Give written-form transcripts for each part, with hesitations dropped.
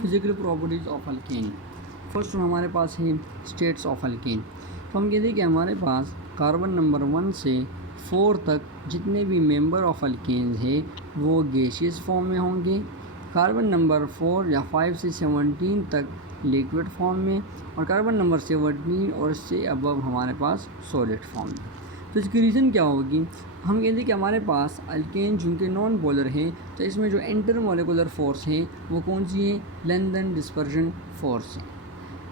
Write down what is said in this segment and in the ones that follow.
Physical properties of alkane. First हमारे पास है states of alkane. तो हम कहते हैं कि हमारे पास कार्बन नंबर 1 से 4 तक जितने भी मेंबर ऑफ अल्केन हैं वो गैसियस फॉर्म में होंगे। कार्बन नंबर 4 या 5 से 17 तक लिक्विड फॉर्म में, और कार्बन नंबर 17 और इससे अबव हमारे पास सॉलिड फॉर्म में। तो इसकी रीज़न क्या होगी? हम कहते हैं कि हमारे पास अल्केन चूँकि नॉन पोलर है तो इसमें जो इंटर मोलिकुलर फोर्स है वो कौन सी है? लेंथन डिस्पर्जन फोर्स है।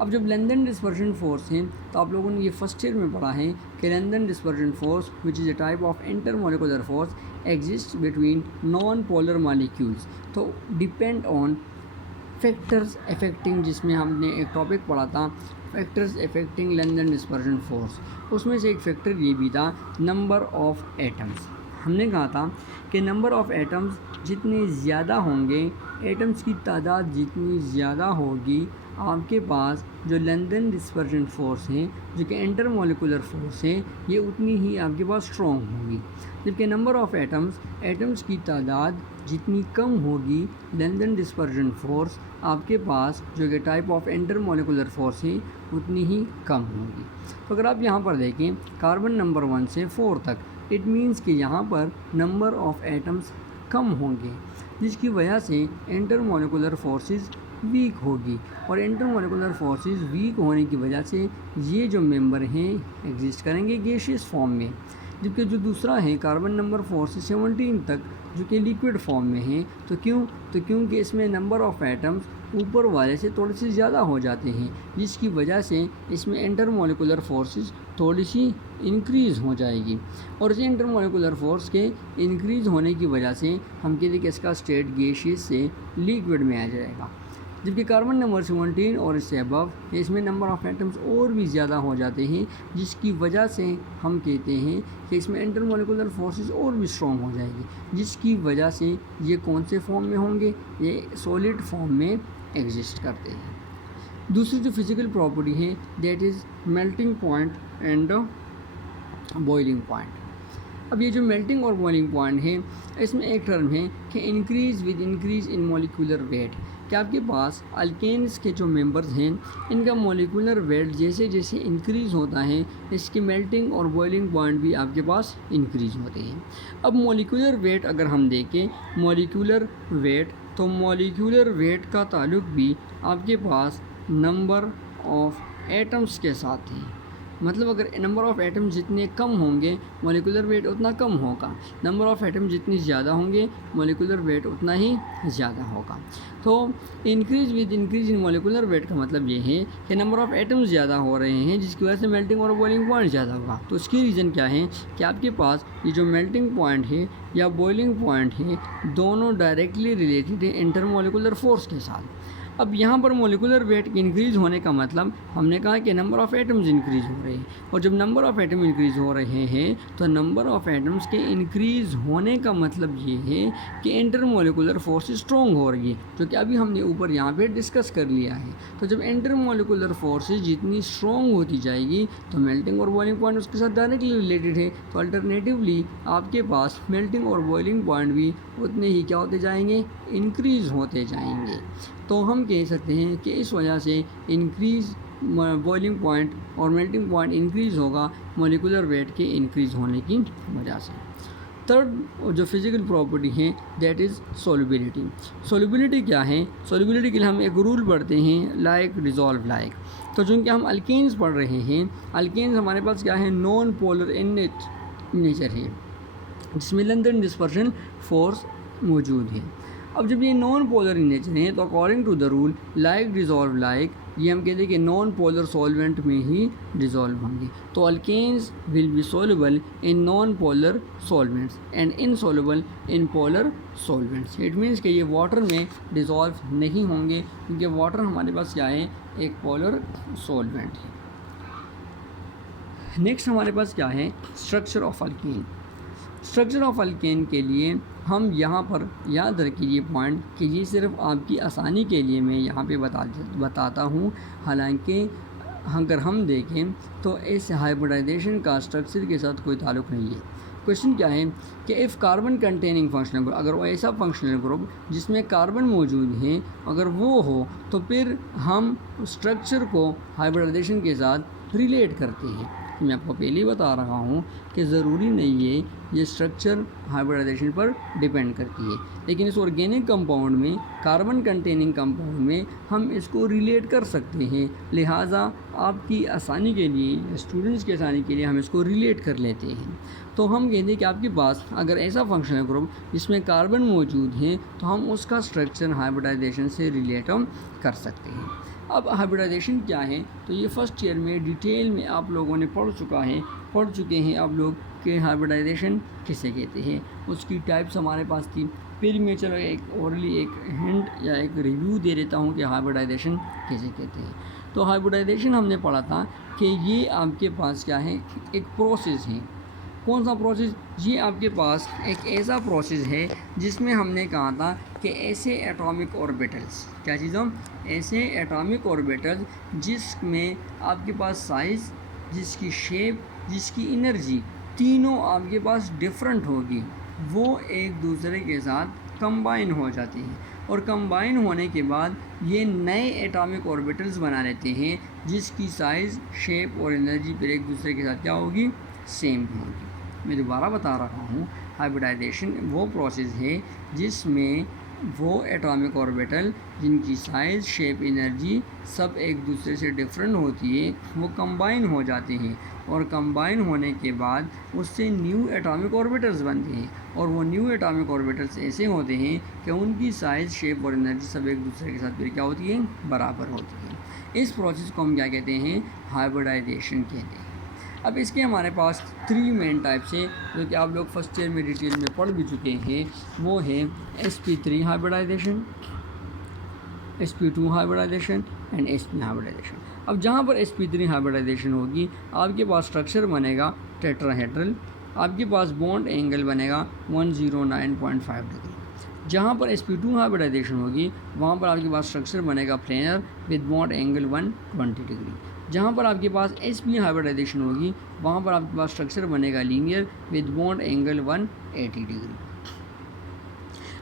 अब जब लेंथन डिस्पर्जन फोर्स है तो आप लोगों ने ये फर्स्ट ईयर में पढ़ा है कि lengthen dispersion force which is a type of inter molecular force exist between non polar molecules. तो डिपेंड ऑन फैक्टर्स अफेक्टिंग, जिसमें हमने एक टॉपिक पढ़ा था factors affecting lengthen dispersion force, उसमें से एक फैक्टर ये भी था नंबर ऑफ एटम्स। हमने कहा था कि नंबर ऑफ एटम्स जितने ज़्यादा होंगे, एटम्स की तादाद जितनी ज़्यादा होगी, आपके पास जो लेंथन डिस्पर्जन फोर्स है जो कि इंटर मोलिकुलर फोर्स है ये उतनी ही आपके पास स्ट्रॉन्ग होगी। जबकि नंबर ऑफ एटम्स की तादाद जितनी कम होगी, लेंथन डिस्पर्जन फोर्स आपके पास जो कि type of inter molecular force है उतनी ही कम होगी। तो अगर आप यहाँ पर देखें कार्बन नंबर 1 से 4 तक, इट मीन्स कि यहाँ पर नंबर ऑफ एटम्स कम होंगे, जिसकी वजह से इंटर मोलिकुलर फोर्सेस वीक होगी, और इंटर मोलिकुलर फोर्सेस वीक होने की वजह से ये जो मेंबर हैं एग्जिस्ट करेंगे गैसियस फॉर्म में। जबकि जो दूसरा है कार्बन नंबर 4 से 17 तक जो कि लिक्विड फॉर्म में है, तो क्योंकि इसमें नंबर ऑफ एटम्स ऊपर वाले से थोड़े से ज़्यादा हो जाते हैं, जिसकी वजह से इसमें इंटर मोलिकुलर फोर्सेस थोड़ी सी इंक्रीज़ हो जाएगी, और इस इंटर मोलिकुलर फोर्स के इंक्रीज़ होने की वजह से हम कहते हैं कि इसका स्टेट गैसियस से लिक्विड में आ जाएगा। जबकि कार्बन नंबर 17 और इससे अबव इसमें नंबर ऑफ एटम्स और भी ज़्यादा हो जाते हैं, जिसकी वजह से हम कहते हैं कि इसमें इंटर मोलिकुलर फोर्सेस और भी स्ट्रॉन्ग हो जाएगी, जिसकी वजह से ये कौन से फॉर्म में होंगे? ये सॉलिड फॉर्म में एग्जिस्ट करते हैं। दूसरी जो फिज़िकल प्रॉपर्टी है that is melting point and boiling point. अब ये जो मेल्टिंग और बॉइलिंग पॉइंट है इसमें एक टर्म है कि इंक्रीज़ इन मॉलिक्यूलर वेट, कि आपके पास अल्केन्स के जो मेंबर्स हैं इनका मॉलिक्यूलर वेट जैसे जैसे इंक्रीज़ होता है, इसकी मेल्टिंग और बॉइलिंग पॉइंट भी आपके पास इंक्रीज़ होते हैं। अब मॉलिक्यूलर वेट अगर हम देखें मॉलिक्यूलर वेट, तो मॉलिक्यूलर वेट का ताल्लुक भी आपके पास नंबर ऑफ एटम्स के साथ है। मतलब अगर नंबर ऑफ़ एटम जितने कम होंगे मॉलिक्यूलर वेट उतना कम होगा, नंबर ऑफ़ एटम जितनी ज़्यादा होंगे मॉलिक्यूलर वेट उतना ही ज़्यादा होगा। तो इंक्रीज़ इन मॉलिक्यूलर वेट का मतलब ये है कि नंबर ऑफ़ एटम ज़्यादा हो रहे हैं, जिसकी वजह से मेल्टिंग और बॉइलिंग पॉइंट ज़्यादा होगा। तो इसकी रीज़न क्या है कि आपके पास ये जो मेल्टिंग पॉइंट है या बॉइलिंग पॉइंट है दोनों डायरेक्टली रिलेटेड है इंटर मोलिकुलर फोर्स के साथ। अब यहाँ पर मोलिकुलर वेट इंक्रीज़ होने का मतलब हमने कहा कि नंबर ऑफ़ एटम्स इंक्रीज़ हो रहे हैं, और जब नंबर ऑफ़ एटम इंक्रीज़ हो रहे हैं तो नंबर ऑफ़ एटम्स के इंक्रीज़ होने का मतलब ये है कि इंटर मोलिकुलर फोर्स स्ट्रॉन्ग हो रही है, जो कि अभी हमने ऊपर यहाँ पे डिस्कस कर लिया है। तो जब इंटर मोलिकुलर फोर्सेज जितनी स्ट्रॉन्ग होती जाएगी तो मेल्टिंग और बॉइलिंग पॉइंट उसके साथ डायरेक्टली रिलेटेड है, तो अल्टरनेटिवली आपके पास मेल्टिंग और बॉइलिंग पॉइंट भी उतने ही क्या होते जाएंगे? इंक्रीज़ होते जाएंगे। तो हम कह सकते हैं कि इस वजह से इंक्रीज़ बॉइलिंग पॉइंट और मेल्टिंग पॉइंट इंक्रीज़ होगा मॉलिक्यूलर वेट के इंक्रीज़ होने की वजह से। थर्ड जो फिज़िकल प्रॉपर्टी है दैट इज़ सॉल्युबिलिटी। सॉल्युबिलिटी क्या है? सॉल्युबिलिटी के लिए हम एक रूल पढ़ते हैं लाइक डिज़ोल्व लाइक। तो चूँकि हम अल्केन्स पढ़ रहे हैं, अल्केन्स हमारे पास क्या है? नॉन पोलर इन नेचर है, जिसमें लेंथन डिस्पर्जन फोर्स मौजूद है। अब जब ये नॉन पोलर इन नेचर हैं तो according to the rule like dissolve like, ये हम कहते हैं कि नॉन पोलर सॉल्वेंट में ही डिज़ोल्व होंगे। तो alkanes will be soluble in non polar solvents and insoluble in polar solvents. It means कि ये वाटर में डिज़ोल्व नहीं होंगे, क्योंकि वाटर हमारे पास क्या है? एक पोलर सॉल्वेंट है। नेक्स्ट हमारे पास क्या है? Structure of alkane. Structure of alkane के लिए हम यहाँ पर याद रखिए पॉइंट कि ये सिर्फ आपकी आसानी के लिए मैं यहाँ पे बताता हूँ। हालांकि अगर हम देखें तो इस हाइब्रिडाइजेशन का स्ट्रक्चर के साथ कोई ताल्लुक़ नहीं है। क्वेश्चन क्या है कि if carbon containing functional group, अगर वो ऐसा फंक्शनल ग्रुप जिसमें कार्बन मौजूद है अगर वो हो तो फिर हम स्ट्रक्चर को हाइब्रिडाइजेशन के साथ रिलेट करते हैं। तो मैं आपको पहले ही बता रहा हूँ कि ज़रूरी नहीं है ये स्ट्रक्चर हाइब्रिडाइजेशन पर डिपेंड करती है, लेकिन इस ऑर्गेनिक कंपाउंड में, कार्बन कंटेनिंग कंपाउंड में हम इसको रिलेट कर सकते हैं। लिहाजा आपकी आसानी के लिए, स्टूडेंट्स की आसानी के लिए हम इसको रिलेट कर लेते हैं। तो हम कहते हैं कि आपके पास अगर ऐसा फंक्शनल ग्रुप जिसमें कार्बन मौजूद है तो हम उसका स्ट्रक्चर हाइब्रिडाइजेशन से रिलेट हम कर सकते हैं। अब हाइब्रिडाइजेशन क्या है, तो ये फर्स्ट ईयर में डिटेल में आप लोगों ने पढ़ चुके हैं आप लोग कि हाइब्रिडाइजेशन किसे कहते हैं, उसकी टाइप्स हमारे पास थी। फिर मैं चलो एक ओरली एक हिंट या एक रिव्यू दे देता हूँ कि हाइब्रिडाइजेशन किसे कहते हैं। तो हाइब्रिडाइजेशन हमने पढ़ा था कि ये आपके पास क्या है, एक प्रोसेस है। कौन सा प्रोसेस? ये आपके पास एक ऐसा प्रोसेस है जिसमें हमने कहा था कि ऐसे एटॉमिक ऑर्बिटल्स, क्या चीज़ों, ऐसे एटॉमिक ऑर्बिटल्स जिसमें आपके पास साइज़, जिसकी शेप, जिसकी एनर्जी तीनों आपके पास डिफरेंट होगी, वो एक दूसरे के साथ कंबाइन हो जाती हैं और कंबाइन होने के बाद ये नए एटॉमिक ऑर्बिटल्स बना लेते हैं जिसकी साइज़, शेप और एनर्जी फिर एक दूसरे के साथ क्या होगी, सेम होगी। मैं दोबारा बता रहा हूँ, हाइब्रिडाइजेशन वो प्रोसेस है जिसमें वो एटॉमिक ऑर्बिटल जिनकी साइज़, शेप, एनर्जी सब एक दूसरे से डिफरेंट होती है, वो कंबाइन हो जाते हैं और कंबाइन होने के बाद उससे न्यू एटॉमिक ऑर्बिटल्स बनते हैं और वो न्यू एटॉमिक ऑर्बिटल्स ऐसे होते हैं कि उनकी साइज़, शेप और एनर्जी सब एक दूसरे के साथ फिर क्या होती है, बराबर होती है। इस प्रोसेस को हम क्या कहते हैं, हाइब्रिडाइजेशन कहते हैं। अब इसके हमारे पास 3 मेन टाइप्स हैं जो कि आप लोग फर्स्ट ईयर में डिटेल में पढ़ भी चुके हैं। वो है sp3 hybridisation, sp2 hybridisation and sp hybridisation. अब जहाँ पर sp3 हाइब्रिडाइजेशन होगी आपके पास स्ट्रक्चर बनेगा टेट्राहेड्रल, आपके पास बॉन्ड एंगल बनेगा 109.5 डिग्री। जहाँ पर sp2 हाइब्रिडाइजेशन होगी वहाँ पर आपके पास स्ट्रक्चर बनेगा planar with bond angle 120 degree. जहाँ पर आपके पास sp हाइब्रिडाइजेशन होगी वहाँ पर आपके पास स्ट्रक्चर बनेगा linear with bond angle 180 degree.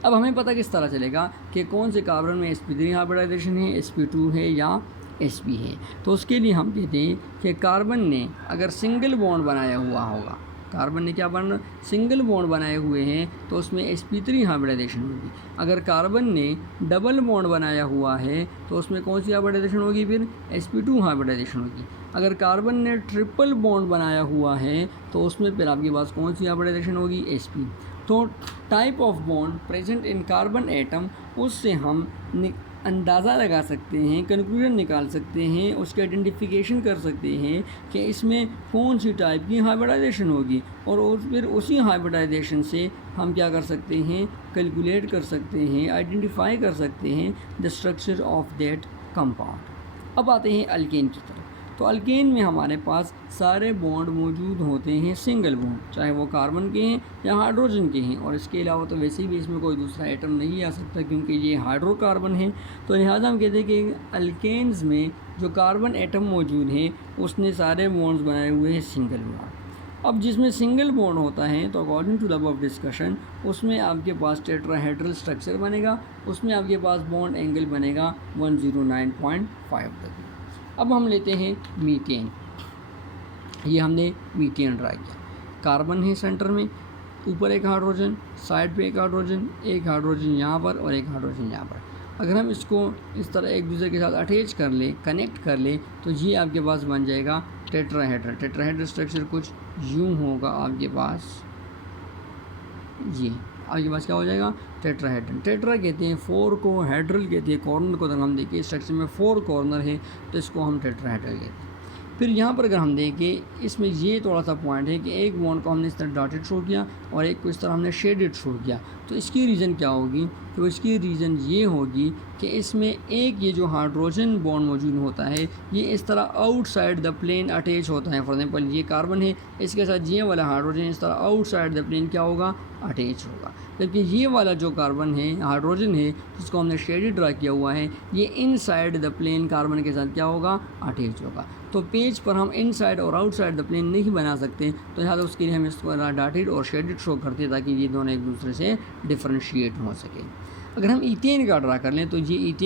अब हमें पता किस तरह चलेगा कि कौन से कार्बन में sp3 हाइब्रिडाइजेशन है, sp2 है या sp है। तो उसके लिए हम कहते हैं कि कार्बन ने अगर सिंगल बॉन्ड बनाया हुआ होगा, कार्बन ने क्या बना, सिंगल बॉन्ड बनाए हुए हैं तो उसमें sp3 हाइब्रिडाइजेशन होगी। अगर कार्बन ने डबल बॉन्ड बनाया हुआ है तो उसमें कौन सी हाइब्रिडाइजेशन होगी, फिर sp2 हाइब्रिडाइजेशन होगी। अगर कार्बन ने ट्रिपल बॉन्ड बनाया हुआ है तो उसमें फिर आपके पास कौन सी हाइब्रिडाइजेशन होगी, sp। तो type of bond present in carbon atom, उससे हम अंदाज़ा लगा सकते हैं, कंक्लूजन निकाल सकते हैं, उसके आइडेंटिफिकेशन कर सकते हैं कि इसमें कौन सी टाइप की हाइब्रिडाइजेशन होगी और फिर उसी हाइब्रिडाइजेशन से हम क्या कर सकते हैं, कैलकुलेट कर सकते हैं, आइडेंटिफाई कर सकते हैं the structure of that compound. अब आते हैं अल्केन की तरफ। तो अल्केन में हमारे पास सारे बॉन्ड मौजूद होते हैं सिंगल बॉन्ड, चाहे वो कार्बन के हैं या हाइड्रोजन के हैं, और इसके अलावा तो वैसे भी इसमें कोई दूसरा एटम नहीं आ सकता क्योंकि ये हाइड्रोकार्बन है। तो लिहाजा हम कहते हैं कि अल्केन्स में जो कार्बन एटम मौजूद है उसने सारे बॉन्ड्स बनाए हुए हैं सिंगल बॉन्ड। अब जिसमें सिंगल बॉन्ड होता है तो according to the above discussion उसमें आपके पास टेट्राहेड्रल स्ट्रक्चर बनेगा, उसमें आपके पास बॉन्ड एंगल बनेगा 109.5 डिग्री। अब हम लेते हैं मीथेन। ये हमने मीथेन ड्रा किया, कार्बन है सेंटर में, ऊपर एक हाइड्रोजन, साइड पे एक हाइड्रोजन यहाँ पर और एक हाइड्रोजन यहाँ पर। अगर हम इसको इस तरह एक दूसरे के साथ अटैच कर ले, कनेक्ट कर ले, तो ये आपके पास बन जाएगा टेट्राहेड्रल। टेट्राहेड्रल स्ट्रक्चर कुछ यूँ होगा आपके पास, ये आपके पास क्या हो जाएगा, टेट्राहेड्रल। टेट्रा कहते हैं 4 को, हेड्रल कहते हैं कॉर्नर को। अगर हम देखिए स्ट्रक्चर में 4 कॉर्नर है तो इसको हम टेट्राहेड्रल कहते हैं। फिर यहाँ पर अगर हम देखें इसमें ये थोड़ा सा पॉइंट है कि एक बॉन्ड को हमने इस तरह डॉटेड शो किया और एक को इस तरह हमने शेडेड शो किया। तो इसकी रीज़न क्या होगी, तो इसकी रीज़न ये होगी कि इसमें एक ये जो हाइड्रोजन बॉन्ड मौजूद होता है ये इस तरह आउटसाइड द प्लेन अटैच होता है। फॉर एग्जांपल ये कार्बन है, इसके साथ ये वाला हाइड्रोजन इस तरह आउटसाइड द प्लेन क्या होगा, अटैच होगा। जबकि ये वाला जो कार्बन है, हाइड्रोजन है, जिसको हमने शेडेड ड्रा किया हुआ है, ये इनसाइड द प्लेन कार्बन के साथ क्या होगा, अटैच होगा। तो पेज पर हम इनसाइड और आउटसाइड द प्लेन नहीं बना सकते, तो यहाँ उसके लिए हम इसको डॉटेड और शेडेड शो करते हैं ताकि ये दोनों एक दूसरे से डिफरेंशिएट हो सके। अगर हम ईथेन का ड्रा कर लें तो ये ईथेन